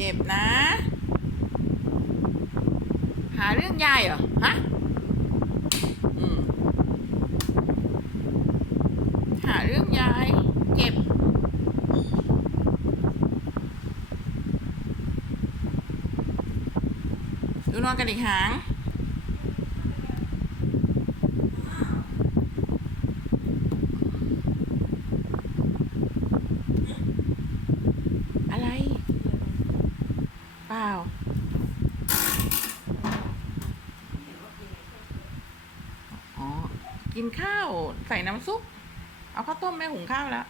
เจ็บนะ หาเรื่องยายเหรอ ฮะหาเรื่องยาย เจ็บ ดูนอนกันอีกหาง เปล่าอ๋อ กินข้าวใส่น้ำซุป เอาข้าวต้มแม่หุงข้าวแล้ว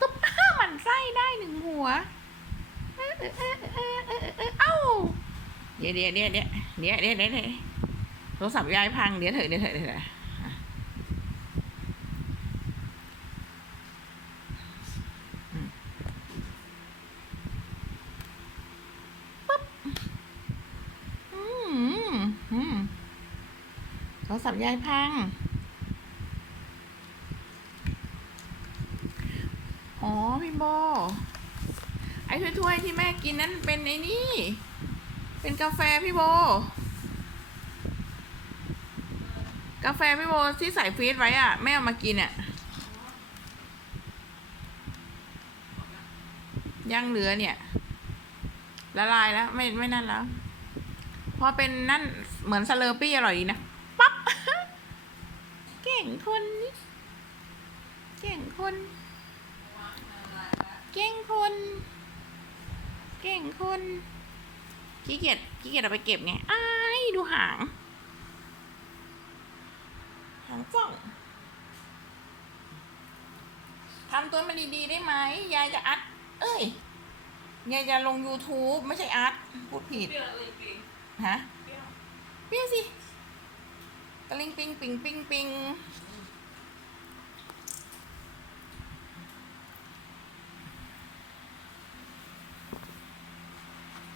ตุ๊บห้ามันไส้ได้หนึ่งหัว เอ้า เดี๋ยวเดี๋ยวเดี๋ยวเดี๋ยวเดี๋ยวเดี๋ยวโทรศัพท์ยายพังเดี๋ยวเถอะเดี๋ยวเถอะเดี๋ยว รศัพท์ยายพัง อ๋อ พี่โบ ไอ้ถ้วยๆที่แม่กินนั้นเป็นไอ้นี่ เป็นกาแฟพี่โบ กาแฟพี่โบที่ใส่ฟรีซไว้อะแม่เอามากินอะยังเหลือเนี่ย ละลายแล้ว ไม่ไม่นั่นแล้ว พอเป็นนั่นเหมือนสเลอร์ปี้อร่อยดีนะ ก่งคน เก่งคน เก่งคน เก่งคนขี้เกียจขี้เกียจเอาไปเก็บไงอ้ายดูหาง หางจ่องทำตัวมันดีๆได้ไหมยายจะอัด เอ้ยยายจะลง YouTube ไม่ใช่อัดพูดผิดฮะเปรี้ยวเปรี้ยวสิ ตะลิงปิงปิงปิงปิง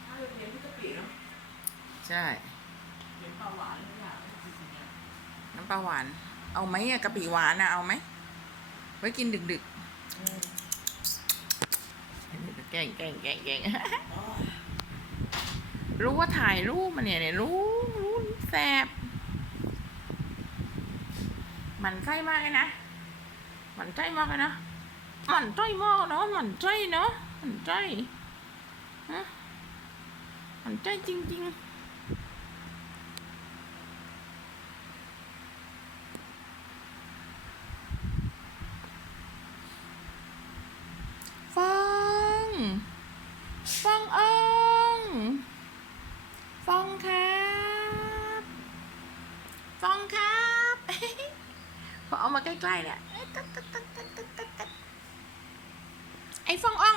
ถ้าเป็นเลี้ยงที่กะปิเนาะใช่เลี้ยงปลาหวานทุกอย่างจริงๆเนี่ยน้ำปลาหวาน เอาไหมอะกะปิหวานอะเอาไหม ไว้กินดึกอืมๆแกล้งแกล้งแกล้งแกล้ง อ๋อรู้ว่าถ่ายรูปมันเนี่ยเนี่ยรู้รู้แสบห มันไส้มากเลยนะหมันไส้มากเลยนะหมันไส้มากเนาะหมันไส้เนาะหมันไส้ฮะหมันไส้จริง ๆฟังฟังอ่องฟังครับฟังครับ พอเอามาใกล้ๆเนี่ยไอ้ฟองอ่อง